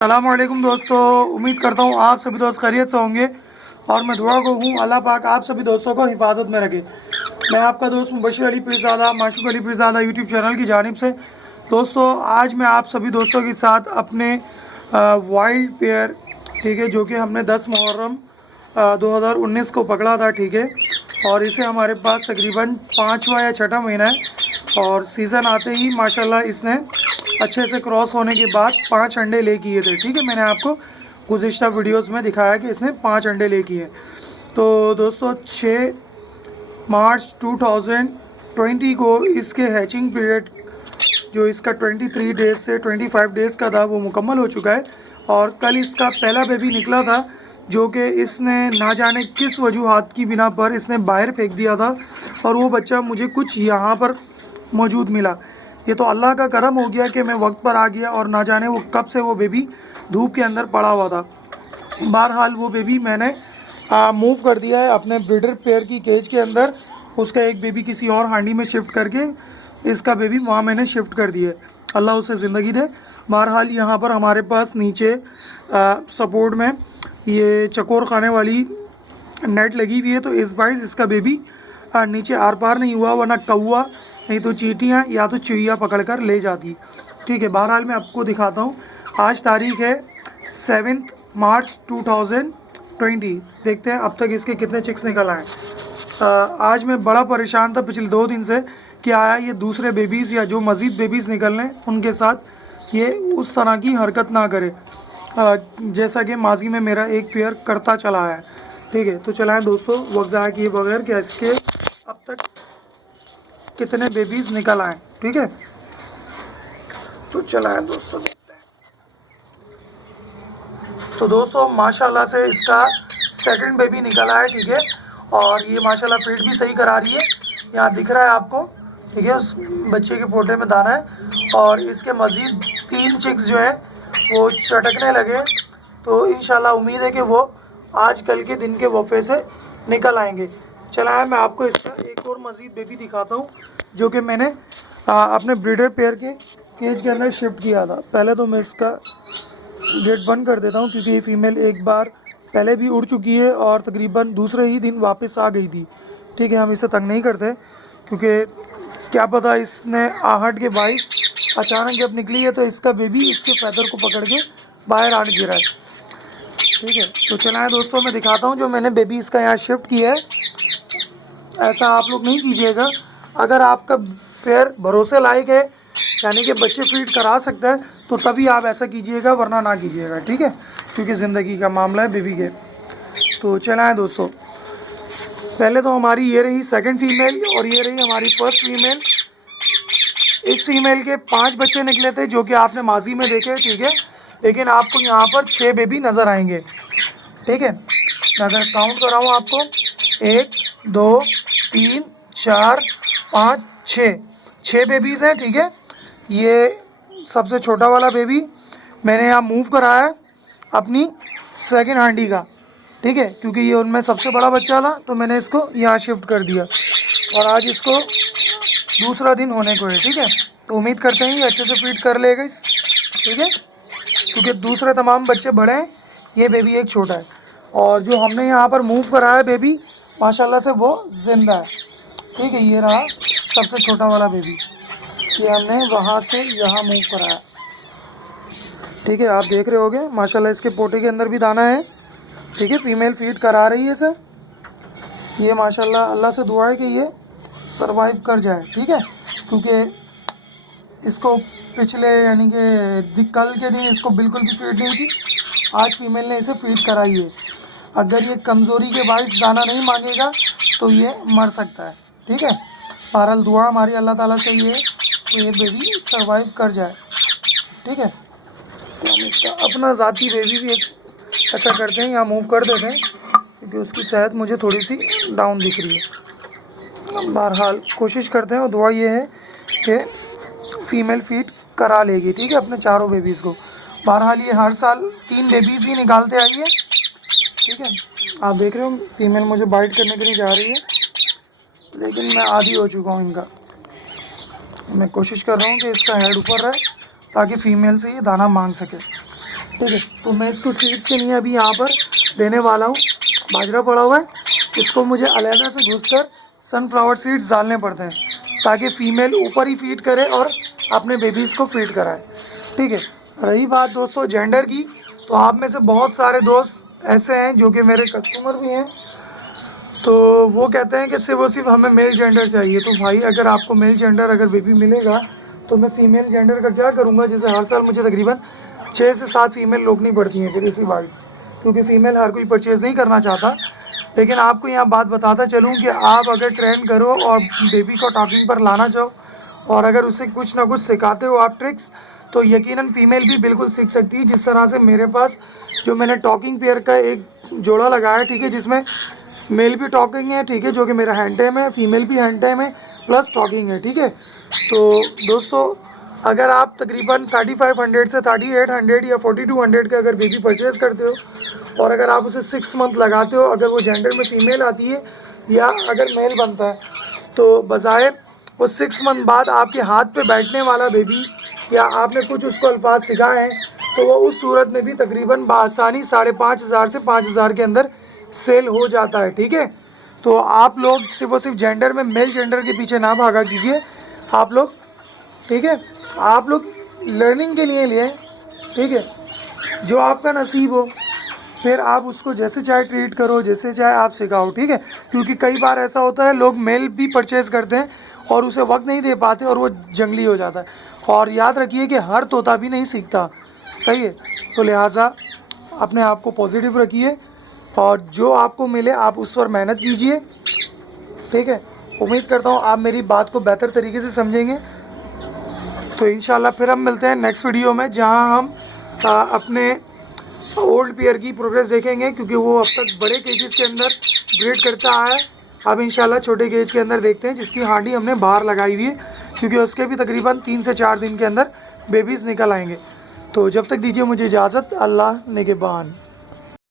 अस्सलामुअलैकुम दोस्तों, उम्मीद करता हूँ आप सभी दोस्त खैरियत से होंगे और मैं दुआ को हूँ अल्लाह पाक आप सभी दोस्तों को हिफाजत में रखे। मैं आपका दोस्त मुबशिर अली पीरज़ादा माशूक अली पीरज़ादा यूट्यूब चैनल की जानिब से दोस्तों आज मैं आप सभी दोस्तों के साथ अपने वाइल्ड पेयर, ठीक है, जो कि हमने 10 मुहर्रम 2019 को पकड़ा था, ठीक है, और इसे हमारे पास तकरीबन 5वां या 6ठा महीना है और सीज़न आते ही माशाल्लाह इसने अच्छे से क्रॉस होने के बाद 5 अंडे ले किए थे। ठीक है, मैंने आपको गुज़िश्ता वीडियोस में दिखाया कि इसने 5 अंडे ले किए। तो दोस्तों 6 मार्च 2020 को इसके हैचिंग पीरियड जो इसका 23 डेज़ से 25 डेज़ का था वो मुकम्मल हो चुका है और कल इसका पहला बेबी निकला था जो कि इसने ना जाने किस वजूहात की बिना पर इसने बाहर फेंक दिया था और वो बच्चा मुझे कुछ यहाँ पर मौजूद मिला। ये तो अल्लाह का करम हो गया कि मैं वक्त पर आ गया और ना जाने वो कब से वो बेबी धूप के अंदर पड़ा हुआ था। बहरहाल वो बेबी मैंने मूव कर दिया है अपने ब्रीडर पेयर की केज के अंदर। उसका एक बेबी किसी और हांडी में शिफ्ट करके इसका बेबी वहाँ मैंने शिफ्ट कर दिया है। अल्लाह उसे ज़िंदगी दे। बहरहाल यहाँ पर हमारे पास नीचे सपोर्ट में ये चकोर खाने वाली नेट लगी हुई है, तो इस बाइस इसका बेबी नीचे आर पार नहीं हुआ, वरना कौवा नहीं तो चींटियाँ या तो चुईया पकड़ कर ले जाती। ठीक है, बहरहाल मैं आपको दिखाता हूँ। आज तारीख है 7 मार्च 2020। देखते हैं अब तक इसके कितने चिक्स निकल आए। आज मैं बड़ा परेशान था पिछले 2 दिन से कि आया ये दूसरे बेबीज़ या जो मज़ीद बेबीज़ निकलने उनके साथ ये उस तरह की हरकत ना करे जैसा कि माजी में मेरा एक पेयर करता चला है। ठीक है, तो चलाएं दोस्तों वक्त ज़ाया किए बगैर कि इसके अब तक कितने बेबीज़ निकल आए। ठीक है, तो चलाएं दोस्तों देखते हैं। तो दोस्तों माशाल्लाह से इसका सेकंड बेबी निकला है। ठीक है, और ये माशाल्लाह पेट भी सही करा रही है, यहाँ दिख रहा है आपको। ठीक है, उस बच्चे के पोटे में दाना है और इसके मज़ीद 3 चिक्स जो है वो चटकने लगे, तो इंशाल्लाह उम्मीद है कि वो आज कल के दिन के वफ़े से निकल आएंगे। चला है मैं आपको इसका एक और मज़ीद बेबी दिखाता हूँ जो कि मैंने अपने ब्रीडर पेयर के केज के अंदर शिफ्ट किया था। पहले तो मैं इसका गेट बंद कर देता हूँ क्योंकि ये फ़ीमेल एक बार पहले भी उड़ चुकी है और तकरीबन दूसरे ही दिन वापस आ गई थी। ठीक है, हम इसे तंग नहीं करते क्योंकि क्या पता इसने आहट के बाइस अचानक जब निकली है तो इसका बेबी इसके फैदर को पकड़ के बाहर आ गिरा है। ठीक है, तो चलाएं दोस्तों मैं दिखाता हूँ जो मैंने बेबी इसका यहाँ शिफ्ट किया है। ऐसा आप लोग नहीं कीजिएगा, अगर आपका पेयर भरोसे लायक है यानी कि बच्चे फीड करा सकता है तो तभी आप ऐसा कीजिएगा, वरना ना कीजिएगा। ठीक है, क्योंकि ज़िंदगी का मामला है बेबी के। तो चलाएं दोस्तों, पहले तो हमारी ये रही सेकंड फीमेल और ये रही हमारी फर्स्ट फीमेल। इस फीमेल के 5 बच्चे निकले थे जो कि आपने माजी में देखे। ठीक है, लेकिन आपको यहाँ पर 6 बेबी नज़र आएंगे। ठीक है, मैं अगर काउंट कराऊँ आपको 1 2 3 4 5 6 बेबीज़ हैं। ठीक है, ये सबसे छोटा वाला बेबी मैंने यहाँ मूव कराया है अपनी सेकंड हांडी का। ठीक है, क्योंकि ये उनमें सबसे बड़ा बच्चा था तो मैंने इसको यहाँ शिफ्ट कर दिया और आज इसको दूसरा दिन होने को है। ठीक है, तो उम्मीद करते हैं ये अच्छे से फीड कर लेगा इस। ठीक है, क्योंकि दूसरे तमाम बच्चे बड़े हैं, ये बेबी एक छोटा है और जो हमने यहाँ पर मूव कराया बेबी माशाल्लाह से वो ज़िंदा है। ठीक है, ये रहा सबसे छोटा वाला बेबी, ये हमने वहाँ से यहाँ मूव कराया। ठीक है, आप देख रहे होगे माशाल्लाह इसके पोटे के अंदर भी दाना है। ठीक है, फीमेल फीड करा रही है इसे। ये माशाल्लाह अल्लाह से दुआ है कि ये सरवाइव कर जाए। ठीक है, क्योंकि इसको पिछले यानी कि कल के दिन इसको बिल्कुल भी फीड नहीं थी, आज फीमेल ने इसे फीड कराई है। अगर ये कमज़ोरी के बायस दाना नहीं मांगेगा तो ये मर सकता है। ठीक है, बहरहाल दुआ हमारी अल्लाह ताला से ये है कि ये बेबी सरवाइव कर जाए। ठीक है, तो हम इसका अपना ज़ाती बेबी भी एक ऐसा करते हैं, यहाँ मूव कर देते हैं क्योंकि उसकी सेहत मुझे थोड़ी सी डाउन दिख रही है। बहरहाल कोशिश करते हैं और दुआ ये है कि फ़ीमेल फीड करा लेगी। ठीक है, अपने चारों बेबीज़ को। बहरहाल ये हर साल 3 बेबीज़ ही निकालते आई है। ठीक है, आप देख रहे हो फीमेल मुझे बाइट करने के लिए जा रही है, लेकिन मैं आदी हो चुका हूँ इनका। मैं कोशिश कर रहा हूँ कि इसका हेड ऊपर रहे ताकि फ़ीमेल से ये दाना मांग सके। ठीक है। तो मैं इसको सीड्स के लिए अभी यहाँ पर देने वाला हूँ। बाजरा पड़ा हुआ है, इसको मुझे अलहदा से घुसकर सनफ्लावर सीड्स डालने पड़ते हैं ताकि फ़ीमेल ऊपर ही फीड करे और अपने बेबीज़ को फीड कराए, ठीक है। रही बात दोस्तों जेंडर की, तो आप में से बहुत सारे दोस्त ऐसे हैं जो कि मेरे कस्टमर भी हैं, तो वो कहते हैं कि सिर्फ हमें मेल जेंडर चाहिए। तो भाई अगर आपको मेल जेंडर अगर बेबी मिलेगा तो मैं फ़ीमेल जेंडर का क्या करूँगा। जैसे हर साल मुझे तकरीबन 6 से 7 फीमेल रोकनी पड़ती हैं फिर इसी वाइज, क्योंकि फ़ीमेल हर कोई परचेज़ नहीं करना चाहता। लेकिन आपको यहाँ बात बताता चलूँ कि आप अगर ट्रेन करो और बेबी को टॉकिंग पर लाना चाहो और अगर उसे कुछ ना कुछ सिखाते हो आप ट्रिक्स, तो यकीनन फ़ीमेल भी बिल्कुल सीख सकती है। जिस तरह से मेरे पास जो मैंने टॉकिंग पेयर का एक जोड़ा लगाया है, ठीक है, जिसमें मेल भी टॉकिंग है, ठीक है, जो कि मेरा हैंड टाइम है, फीमेल भी हैंड टाइम है प्लस टॉकिंग है, ठीक है। तो दोस्तों अगर आप तकरीबन 3500 से 3800 या 4200 का अगर बेबी परचेज़ करते हो और अगर आप उसे 6 मंथ लगाते हो, अगर वो जेंडर में फ़ीमेल आती है या अगर मेल बनता है, तो बज़ाहिर वो 6 मंथ बाद आपके हाथ पे बैठने वाला बेबी या आपने कुछ उसको अल्फाज सिखाए हैं, तो वो उस सूरत में भी तकरीबन बआसानी 5500 से 5000 के अंदर सेल हो जाता है, ठीक है। तो आप लोग सिर्फ जेंडर में मेल जेंडर के पीछे ना भागा कीजिए आप लोग, ठीक है। आप लोग लर्निंग के लिए लिए, ठीक है, जो आपका नसीब हो फिर आप उसको जैसे चाहे ट्रीट करो, जैसे चाहे आप सिखाओ, ठीक है। क्योंकि कई बार ऐसा होता है लोग मेल भी परचेज़ करते हैं और उसे वक्त नहीं दे पाते और वो जंगली हो जाता है। और याद रखिए कि हर तोता भी नहीं सीखता, सही है। तो लिहाजा अपने आप को पॉजिटिव रखिए और जो आपको मिले आप उस पर मेहनत कीजिए, ठीक है। उम्मीद करता हूँ आप मेरी बात को बेहतर तरीके से समझेंगे। तो इंशाल्लाह फिर हम मिलते हैं नेक्स्ट वीडियो में, जहां हम अपने ओल्ड पेयर की प्रोग्रेस देखेंगे, क्योंकि वो अब तक बड़े केजेस के अंदर ब्रीड करता है। अब इंशाल्लाह छोटे केज के अंदर देखते हैं, जिसकी हांडी हमने बाहर लगाई हुई है, क्योंकि उसके भी तकरीबन 3 से 4 दिन के अंदर बेबीज़ निकल आएंगे। तो जब तक दीजिए मुझे इजाज़त, अल्लाह निगहबान।